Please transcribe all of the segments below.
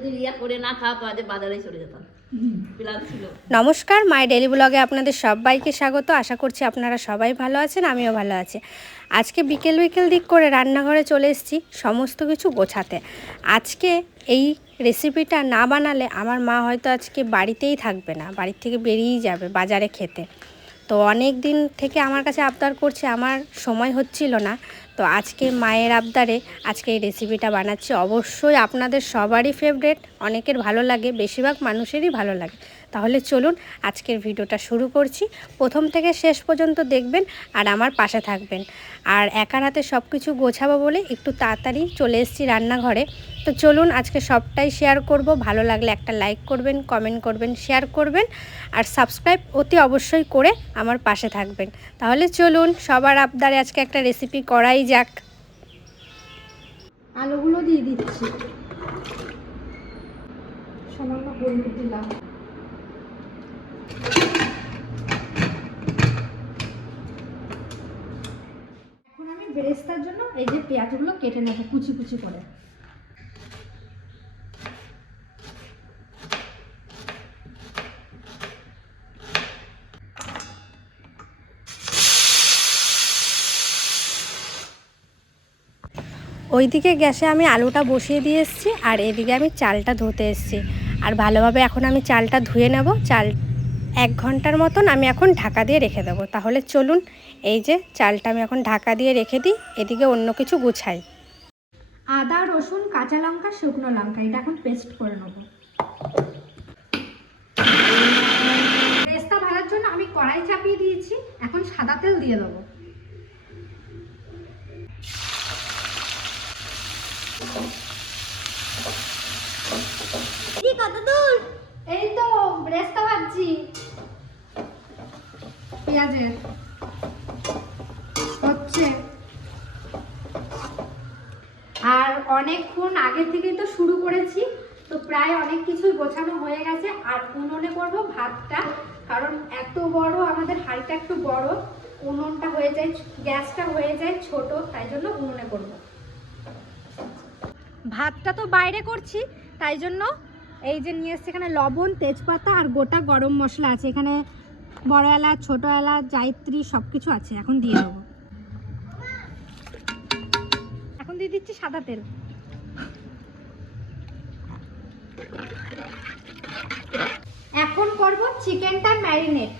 যদি রিয়া করে না খাওয়াতো আজ বাজারে চলে যেতাম। প্ল্যান ছিল। নমস্কার, মাই ডেলি ব্লগে আপনাদের সবাইকে স্বাগত। আশা করছি আপনারা সবাই ভালো আছেন, আমিও ভালো আছি। আজকে বিকেল দিক করে রান্নাঘরে চলে এসেছি সমস্ত কিছু গোছাতে। আজকে এই রেসিপিটা না বানালে আমার মা হয়তো আজকে বাড়িতেই থাকবে না, বাড়ির থেকে বেরিয়েই যাবে বাজারে খেতে। তো অনেক দিন থেকে আমার কাছে আবদার করছে, আমার সময় হচ্ছিল না। তো আজকে মায়ের আবদারে আজকে এই রেসিপিটা বানাচ্ছি। অবশ্যই আপনাদের সবারই ফেভারিট, অনেকের ভালো লাগে, বেশিরভাগ মানুষেরই ভালো লাগে। তাহলে চলুন আজকের ভিডিওটা শুরু করছি। প্রথম থেকে শেষ পর্যন্ত দেখবেন আর আমার পাশে থাকবেন। আর একার হাতে সব কিছু গোছাবো বলে একটু তাড়াতাড়ি চলে এসেছি রান্নাঘরে। তো চলুন আজকে সবটাই শেয়ার করব। ভালো লাগলে একটা লাইক করবেন, কমেন্ট করবেন, শেয়ার করবেন আর সাবস্ক্রাইব অতি অবশ্যই করে আমার পাশে থাকবেন। তাহলে চলুন সবার আবদারে আজকে একটা রেসিপি করাই যাক। আলুগুলো দিয়ে দিচ্ছি, সামান্য হলুদ দিলাম। এখন আমি বেরেস্তার জন্য এই যে পেঁয়াজগুলো কেটে নেব কুচি কুচি করে। ওইদিকে গ্যাসে আমি আলুটা বসিয়ে দিয়ে এসেছি আর এদিকে আমি চালটা ধুতে এসেছি। আর ভালোভাবে এখন আমি চালটা ধুয়ে নেব। চাল 1 ঘন্টার মতন আমি এখন ঢাকা দিয়ে রেখে দেবো। তাহলে চলুন এই যে চালটা আমি এখন ঢাকা দিয়ে রেখে দিই, এদিকে অন্য কিছু গুছাই। আদা, রসুন, কাঁচা লঙ্কা, শুকনো লঙ্কা এটা এখন পেস্ট করে নেব। পেস্তা ভাজার জন্য আমি কড়াই চাপিয়ে দিয়েছি, এখন সাদা তেল দিয়ে দেবো। এই তো বেরেস্তা ভাজছি পেঁয়াজের হচ্ছে। আর অনেকক্ষণ আগে থেকেই তো শুরু করেছি, তো প্রায় অনেক কিছুই গোছানো হয়ে গেছে। আর উনুনে করব ভাতটা, কারণ এত বড় আমাদের হাঁড়িটা একটু বড়, উনুনটা হয়ে যায়, গ্যাসটা হয়ে যায় ছোট, তাই জন্য উনুনে করব। ভাতটা তো বাইরে করছি, তাই জন্য এই যে নিয়ে এসছি এখানে লবণ, তেজপাতা আর গোটা গরম মশলা আছে। এখানে বড় এলাচ, ছোট এলাচ, জায়িত্রী সব কিছু আছে। এখন দিয়ে দেবো। এখন দিয়ে দিচ্ছি সাদা তেল। এখন করব চিকেনটা ম্যারিনেট।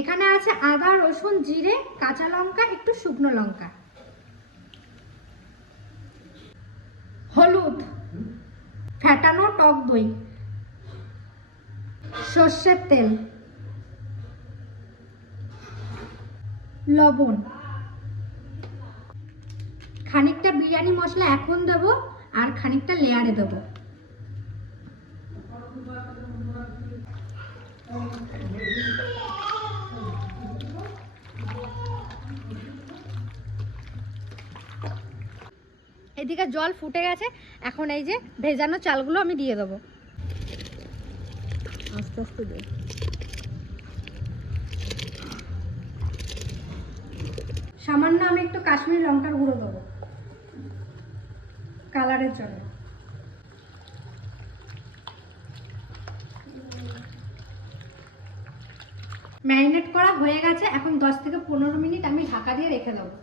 এখানে আছে আদা, রসুন, জিরে, কাঁচা লঙ্কা, একটু শুকনো লঙ্কা, হলুদ, ফ্যাটানো টক দই, সর্ষের তেল, লবণ, খানিকটা বিরিয়ানি মশলা এখন দেব আর খানিকটা লেয়ারে দেব। এদিকে জল ফুটে গেছে, এখন এই যে ভেজানো চালগুলো আমি দিয়ে দেবো। আস্তে আস্তে দে। সামান্য আমি একটু কাশ্মীরি লঙ্কার গুঁড়ো দেবো কালারের জন্য। ম্যারিনেট করা হয়ে গেছে, এখন 10 থেকে 15 মিনিট আমি ঢাকা দিয়ে রেখে দেবো।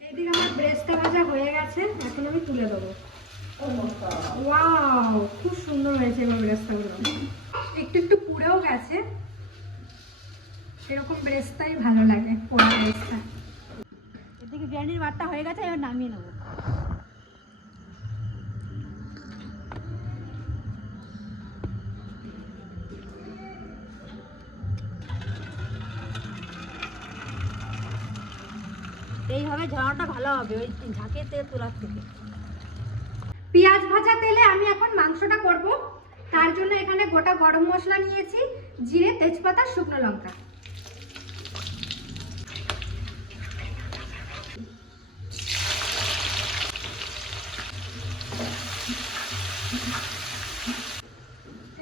এইদিকে আমার ব্রেস্তা ভাজা হয়ে গেছে, এখন আমি তুলে দেবো। ওয়াও, খুব সুন্দর হয়েছে এবার ব্রেস্তাগুলো, একটু একটু পুড়েও গেছে। এরকম ব্রেস্তাই ভালো লাগে, পোড়া ব্রেস্তা। এদিকে বিরিয়ানির ভাতটা হয়ে গেছে, এবার নামিয়ে নেবো। এইভাবে ঝাড়াটা ভালো হবে ওই ঝাঁকের থেকে তোলার থেকে। পেঁয়াজ ভাজা তেলে আমি এখন মাংসটা করব। তার জন্য এখানে গোটা গরম মশলা নিয়েছি, জিরে, তেজপাতা, শুকনো লঙ্কা।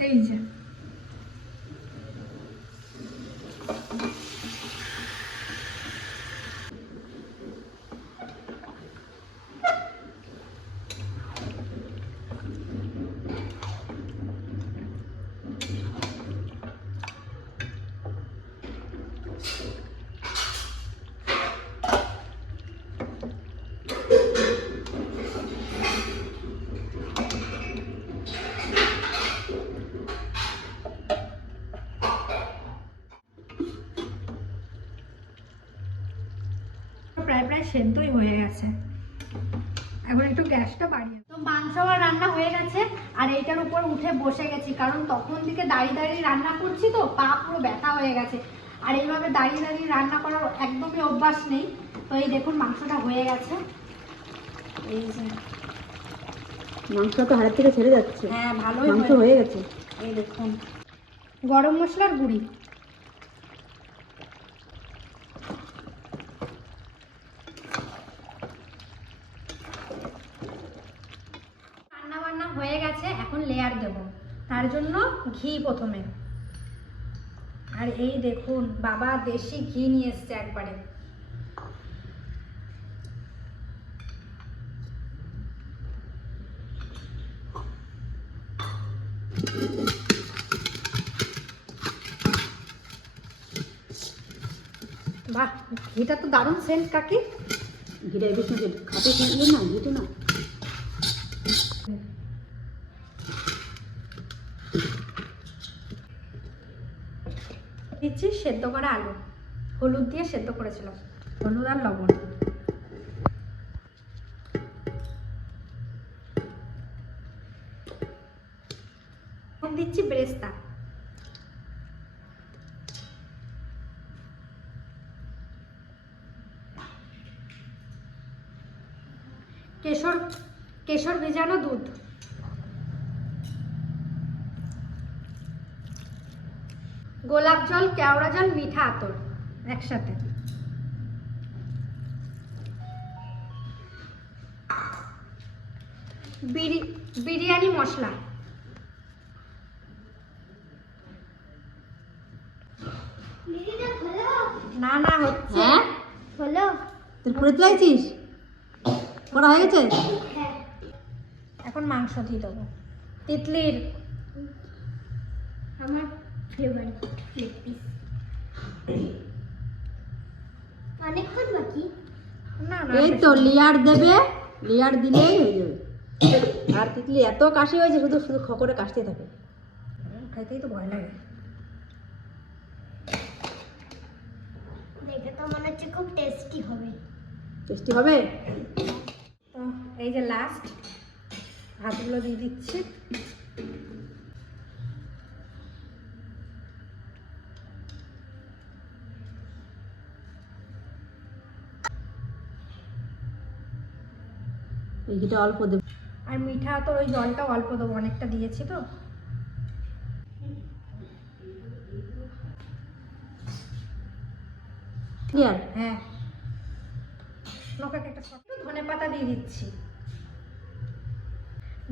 এই যে প্রায় সেদ্ধই হয়ে গেছে। এখন একটু গ্যাসটা বাড়িয়ে, তো মাংস আমার রান্না হয়ে গেছে আর এইটার উপর উঠে বসে গেছি, কারণ তখন থেকে দাঁড়িয়ে দাঁড়িয়ে রান্না করছি তো পা পুরো ব্যথা হয়ে গেছে, আর এইভাবে দাঁড়িয়ে দাঁড়িয়ে রান্না করার একদমই অভ্যাস নেই। তো এই দেখুন মাংসটা হয়ে গেছে, এই যে মাংসটা তো হাড়ের থেকে ছেড়ে যাচ্ছে। হ্যাঁ ভালোই মাংস হয়ে গেছে। এই দেখুন গরম মশলার গুঁড়ি, রান্না বান্না হয়ে গেছে, এখন লেয়ার দেব। তার জন্য ঘি প্রথমে, আর এই দেখুন বাবা দেশি ঘি নিয়ে এসছে একবারে। বাহ, ঘিটা তো দারুণ সেন্ট কাকি। ঘিটা এদের সঙ্গে খাতে খেয়ে না, ঘিটা না। দিচ্ছি সেদ্ধ করা আলু, হলুদ দিয়ে সেদ্ধ করেছিলাম, হলুদ আর লবণ। এখন দিচ্ছি বেরেস্তা, কেশর ভেজানো দুধ, গোলাপ জল, কেওড়া জল, মিঠা আতর একসাথে, বিরিয়ানি মশলা, না না হচ্ছে। হ্যাঁ হলো, তুই করে চাইছিস? করা হয়ে গেছে? এখন মাংস দিয়ে দেবো। তিতলির আমার ফেভারিট লেগ পিস। অনেকক্ষণ বাকি। না না এই তো লেয়ার দেবে, লেয়ার দিলেই হয়ে যাবে। আর তিতলি এত কাশি হয়েছে, শুধু শুধু খকরে কাশতে থাকে। খাইতেই তো ভয় লাগে। দেখে তো মনে হচ্ছে খুব টেস্টি হবে। টেস্টি হবে। তো এই যে লাস্ট ভাতগুলো দিয়ে দিচ্ছি। এই ঘিটা অল্প দেবে। আর মিঠা তো ওই জলটা অল্প দেবো, অনেকটা দিয়েছি তো। ক্লিয়ার? হ্যাঁ, লঙ্কাকে একটা ধনেপাতা দিয়ে দিচ্ছি।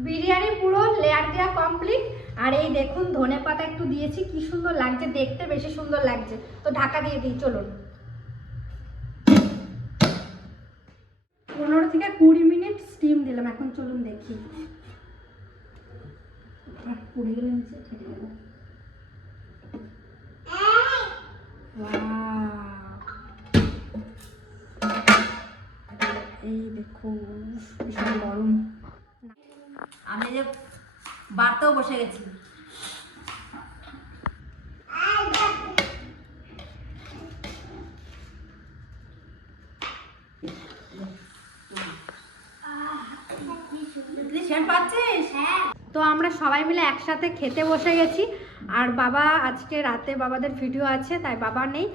বিরিয়ানি পুরো লেয়ার দেওয়া কমপ্লিট। আর এই দেখুন ধনেপাতা একটু দিয়েছি, কি সুন্দর লাগছে দেখতে, বেশি সুন্দর লাগছে। তো ঢাকা দিয়ে দিই, চলুন। 15 থেকে 20 মিনিট স্টিম দিলাম, এখন চলুন দেখি। পুড়ে গেলে নিচে ফেটে যাবে। এই দেখুন ভীষণ গরম। আমি যে বাড়তেও বসে গেছি। তো আমরা সবাই মিলে একসাথে খেতে বসে গেছি। আর বাবা আজকে রাতে বাবাদের ভিডিও আছে, তাই বাবা নেই।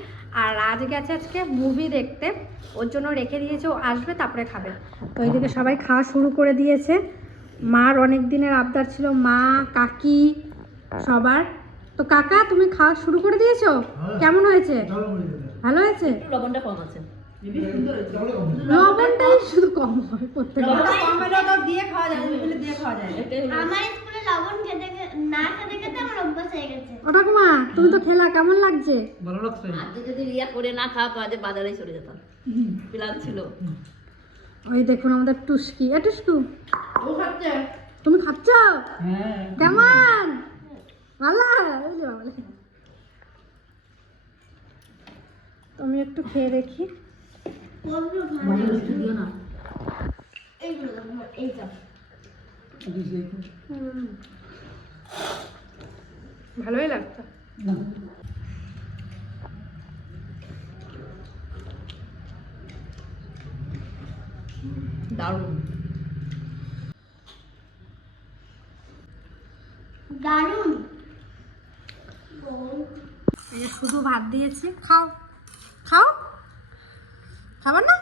আর আজ গেছে আজকে মুভি দেখতে, ওর জন্য রেখে দিয়েছে, ও আসবে তারপরে খাবে। তো এইদিকে সবাই খাওয়া শুরু করে দিয়েছে। মার অনেক দিনের আবদার ছিল, মা কাকি সবার। তো কাকা তুমি খাওয়া শুরু করে দিয়েছো? কেমন হয়েছে? ভালো হয়েছে? লবণটা কম আছে। লবণটাই শুধু কম হয় প্রত্যেকবার। দিয়ে খাওয়া যায়, দিয়ে খাওয়া যায়। আমার স্কুলে লবণ না খেতে খেতে আমার অভ্যাস হয়ে গেছে। ওটা কুমা তুমি তো খেলা, কেমন লাগছে? ভালো লাগছে। আজ যদি রিয়া করে না খাওয়া তো আজ বাজারে চলে যেতাম, প্ল্যান ছিল। ওই দেখুন আমাদের টুস্কি, এ টুস্কু ও খাচ্ছে। তুমি খাচ্ছ? হ্যাঁ কেমন? ভালো? ওই যে বাবা, তুমি একটু খেয়ে দেখি। দিও না। এইটা ভালোই লাগছে। দারুণ। দারুণ। এই যে শুধু ভাত দিয়েছি, খাও খাও, খাবার না?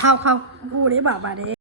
খাও খাও। ওরে বাবা রে।